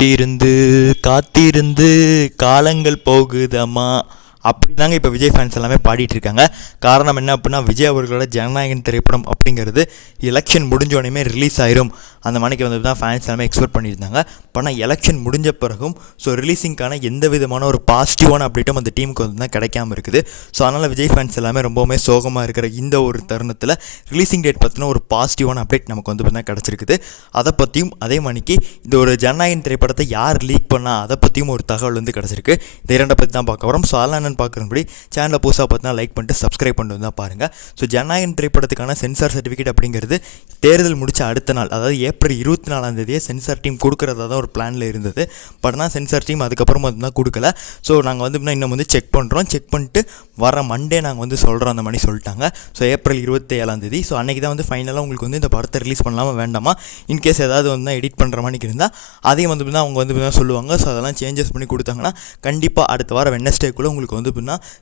காத்திருந்து காத்திருந்து காலங்கள் போகுதம்மா அப்படி தாங்க இப்போ விஜய் ஃபேன்ஸ் எல்லாமே பாடிட்டு இருக்காங்க. காரணம் என்ன அப்படின்னா, விஜய் அவர்களோட ஜனநாயகன் திரைப்படம் அப்படிங்கிறது எலெக்ஷன் முடிஞ்சோடனே ரிலீஸ் ஆயிரும் அந்த மணிக்கு வந்து தான் ஃபேன்ஸ் எல்லாமே எக்ஸ்பெக்ட் பண்ணியிருந்தாங்க. ஆனால் எலெக்ஷன் முடிஞ்ச பிறகும் ரிலீஸிங்கான எந்த விதமான ஒரு பாசிட்டிவான அப்டேட்டும் அந்த டீமுக்கு வந்து தான் கிடைக்காம இருக்குது. ஸோ அதனால் விஜய் ஃபேன்ஸ் எல்லாமே ரொம்பவுமே சோகமாக இருக்கிற இந்த ஒரு தருணத்தில் ரிலீஸிங் டேட் பற்றின ஒரு பாசிட்டிவான அப்டேட் நமக்கு வந்து பார்த்தீங்கன்னா கிடச்சிருக்குது. அதை பற்றியும் அதே மணிக்கு இந்த ஒரு ஜனநாயகன் திரைப்படத்தை யார் லீக் பண்ணால் அதை பற்றியும் ஒரு தகவல் வந்து கிடச்சிருக்கு. இந்த இரண்டை பற்றி தான் பார்க்க வரோம். ஸோ அதெல்லாம் பார்க்குறபடி சேனலை புதுசாக பார்த்தா லைக் பண்ணிட்டு சப்ஸ்கிரைப் பண்ணிட்டு தான் பாருங்கள். ஸோ ஜனநாயகன் திரைப்படத்துக்கான சென்சார் சர்டிஃபிகேட் அப்படிங்கிறது தேர்தல் முடித்த அடுத்த நாள், அதாவது ஏப்ரல் 24 சென்சார் டீம் கொடுக்குறதா தான் ஒரு பிளானில் இருந்தது. பட் ஆனால் சென்சார் டீம் அதுக்கப்புறம் தான் கொடுக்கல. ஸோ நாங்கள் வந்து இன்னும் வந்து செக் பண்ணுறோம், செக் பண்ணிட்டு வர மண்டே நாங்கள் வந்து சொல்கிறோம் அந்த மாதிரி சொல்லிட்டாங்க. So April 27. ஸோ அன்றைக்கி தான் வந்து ஃபைனலாக உங்களுக்கு வந்து இந்த படத்தை ரிலீஸ் பண்ணலாமா வேண்டாமா, இன்கேஸ் ஏதாவது வந்து எடிட் பண்ணுற மாதிரி இருந்தால் அதையும் வந்து அவங்க வந்து சொல்லுவாங்க. ஸோ அதெல்லாம் சேஞ்சஸ் பண்ணி கொடுத்தாங்கன்னா கண்டிப்பாக அடுத்த வாரம் வெட்னஸ்டேக்குள்ளே உங்களுக்கு வந்து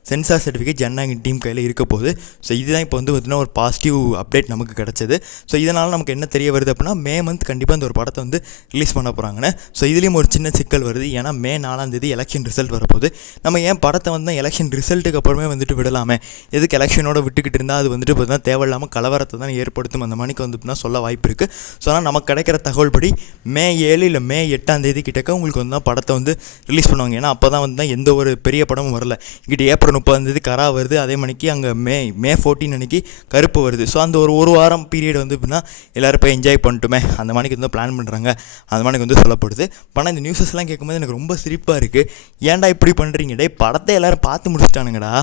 சென்சார் சர்டிஃபிகேட் ஜனநாயகன் டீம் கையில் இருக்க போகுது. ஸோ இதுதான் இப்போ வந்து பார்த்தீங்கன்னா ஒரு பாசிட்டிவ் அப்டேட் நமக்கு கிடச்சது. ஸோ இதனால் நமக்கு என்ன தெரிய வருது அப்படின்னா, மே மந்த் கண்டிப்பாக இந்த ஒரு படத்தை வந்து ரிலீஸ் பண்ண போகிறாங்கன்னு. ஸோ இதுலேயும் ஒரு சின்ன சிக்கல் வருது. ஏன்னா மே 4 எலெக்ஷன் ரிசல்ட் வரப்போகுது. நம்ம ஏன் படத்தை வந்து எலெக்ஷன் ரிசல்ட்டுக்கு அப்புறமே வந்துட்டு விடலாமே, எதுக்கு எலெக்ஷனோட விட்டுக்கிட்டு இருந்தால் அது வந்துட்டு பார்த்தீங்கன்னா தேவையில்லாமல் கலவரத்தை தான் ஏற்படுத்தும் அந்த மணிக்கு வந்து சொல்ல வாய்ப்பு இருக்குது. ஸோ ஆனால் நமக்கு கிடைக்கிற தகவல் படி மே 7 இல்லை மே 8 கிட்டக்க உங்களுக்கு வந்து படத்தை வந்து ரிலீஸ் பண்ணுவாங்க. ஏன்னா அப்போ தான் வந்து எந்த ஒரு பெரிய படமும் வரல. இங்கிட்ட ஏப்ரல் 30 கரா வருது, அதே மணிக்கு அங்கே மே 14 அன்றைக்கி கருப்பு வருது. ஸோ அந்த ஒரு வாரம் பீரியட் வந்து எப்படின்னா எல்லோரும் போய் என்ஜாய் பண்ணிட்டுமே அந்த மணிக்கு வந்து பிளான் பண்ணுறாங்க அந்த மணிக்கு வந்து சொல்லப்படுது. ஆனால் இந்த நியூஸஸ்லாம் கேட்கும்போது எனக்கு ரொம்ப சிரிப்பாக இருக்குது. ஏன்டா இப்படி பண்ணுறீங்க டே, படத்தை எல்லோரும் பார்த்து முடிச்சிட்டானுங்கடா.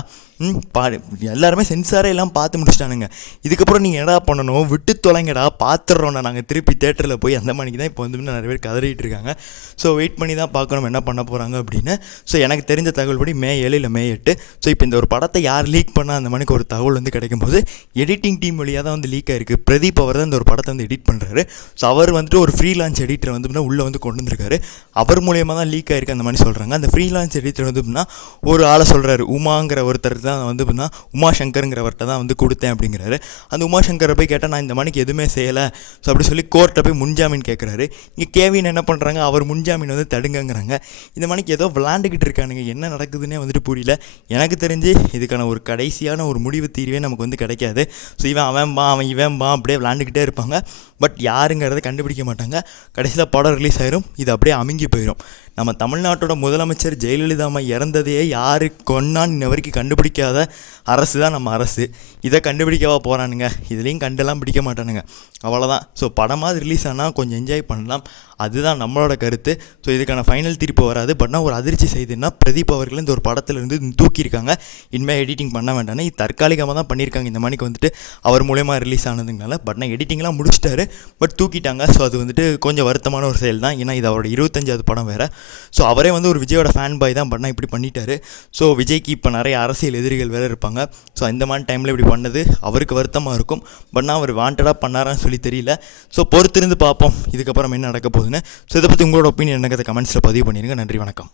எல்லாருமே சென்சாரே எல்லாம் பார்த்து முடிச்சிட்டானுங்க. இதுக்கப்புறம் நீங்கள் என்னடா பண்ணணும், விட்டு தொலைங்கடா, பார்த்துட்றோண்ணா நாங்கள் திருப்பி தேட்டரில் போய் அந்த மணிக்கு தான் இப்போ வந்து நிறைய பேர் கதறிட்டு இருக்காங்க. ஸோ வெயிட் பண்ணி தான் பார்க்கணும் என்ன பண்ண போகிறாங்க அப்படின்னு. ஸோ எனக்கு தெரிஞ்ச தகவல் படி மே 7 இல்லை மே 8. ஸோ இப்போ இந்த ஒரு படத்தை யார் லீக் பண்ணால் அந்த மணிக்கு ஒரு தகவல் வந்து கிடைக்கும்போது எடிட்டிங் டீம் வழியாக தான் வந்து லீக் ஆகிருக்கு. பிரதீப் அவர் தான் இந்த ஒரு படத்தை வந்து எடிட் பண்ணுறாரு. ஸோ அவர் வந்துட்டு ஒரு ஃப்ரீலான்ஸ் எடிட்டரை வந்து உள்ளே வந்து கொண்டு வந்திருக்காரு. அவர் மூலியமாக தான் லீக் ஆகிருக்கு அந்த மாதிரி சொல்கிறாங்க. அந்த ஃப்ரீலான்ஸ் எடிட்டர் வந்து ஒரு ஆளை சொல்கிறாரு, உமாங்கிற ஒருத்தர் தான் வந்து உமாசங்கருங்கிறவர்கிட்ட தான் வந்து கொடுத்தேன் அப்படிங்கிறாரு. அந்த உமாசங்கரை போய் கேட்டால் நான் இந்த மணிக்கு எதுவுமே செய்யலை. ஸோ அப்படி சொல்லி கோர்ட்டை போய் முன்ஜாமீன் கேட்குறாரு. இங்கே கேவின் என்ன பண்ணுறாங்க, அவர் முன்ஜாமீன் வந்து தடுங்கங்கிறாங்க. இந்த மணிக்கு ஏதோ விளாண்டுக்கிட்டு இருக்கானுங்க, என்ன நடக்குதுன்னே வந்துட்டு புரியல. எனக்கு தெரிஞ்சு இதுக்கான ஒரு கடைசியான ஒரு முடிவு தீர்வே நமக்கு வந்து கிடைக்காது. ஸோ இவன் அப்படியே விளாண்டுக்கிட்டே இருப்பாங்க. பட் யாருங்கிறத கண்டுபிடிக்க மாட்டாங்க. கடைசியில் படம் ரிலீஸ் ஆயிரும், இது அப்படியே அமுங்கி போயிடும். நம்ம தமிழ்நாட்டோட முதலமைச்சர் ஜெயலலிதா அம்மா இறந்ததையே யாரு கொன்னான்னு இன்ன வரைக்கும் கண்டுபிடிக்காத அரசு தான் நம்ம அரசு. இதை கண்டுபிடிக்கவா போகிறானுங்க, இதுலேயும் கண்டெல்லாம் பிடிக்க மாட்டானுங்க, அவ்வளோதான். ஸோ படமாக ரிலீஸ் ஆனால் கொஞ்சம் என்ஜாய் பண்ணலாம், அதுதான் நம்மளோட கருத்து. ஸோ இதுக்கான ஃபைனல் தீர்ப்பு வராது. பட்னா ஒரு அதிர்ச்சி செய்துன்னா, பிரதீப் அவர்கள் இந்த ஒரு படத்துலேருந்து தூக்கியிருக்காங்க. இனிமேல் எடிட்டிங் பண்ண வேண்டாம்னு இது தற்காலிகமாக தான் பண்ணியிருக்காங்க இந்த மணிக்கு வந்துட்டு அவர் மூலயமா ரிலீஸ் ஆனதுனால. பட்னா எடிட்டிங்லாம் முடிச்சிட்டாரு, பட் தூக்கிட்டாங்க. ஸோ அது வந்துட்டு கொஞ்சம் வருத்தமான ஒரு செயல் தான். ஏன்னா இது அவரோட 25வது படம் வேறு. ஸோ அவரே வந்து ஒரு விஜயோட ஃபேன் பாய் தான், பட்னா இப்படி பண்ணிட்டாரு. ஸோ விஜய்க்கு இப்போ நிறைய அரசியல் எதிரிகள் வேறு இருப்பாங்க. ஸோ இந்த மாதிரி டைமில் இப்படி பண்ணது அவருக்கு வருத்தமாக இருக்கும். பட்னா அவர் வாண்டடாக பண்ணாரான்னு சொல்லி தெரியல. ஸோ பொறுத்திருந்து பார்ப்போம் இதுக்கப்புறம் என்ன நடக்க போகுதுன்னு. ஸோ இதை பற்றி உங்களோட ஒப்பீனியன் என்னங்கிறத கமெண்ட்ஸில் பதிவு பண்ணிடுங்க. நன்றி, வணக்கம்.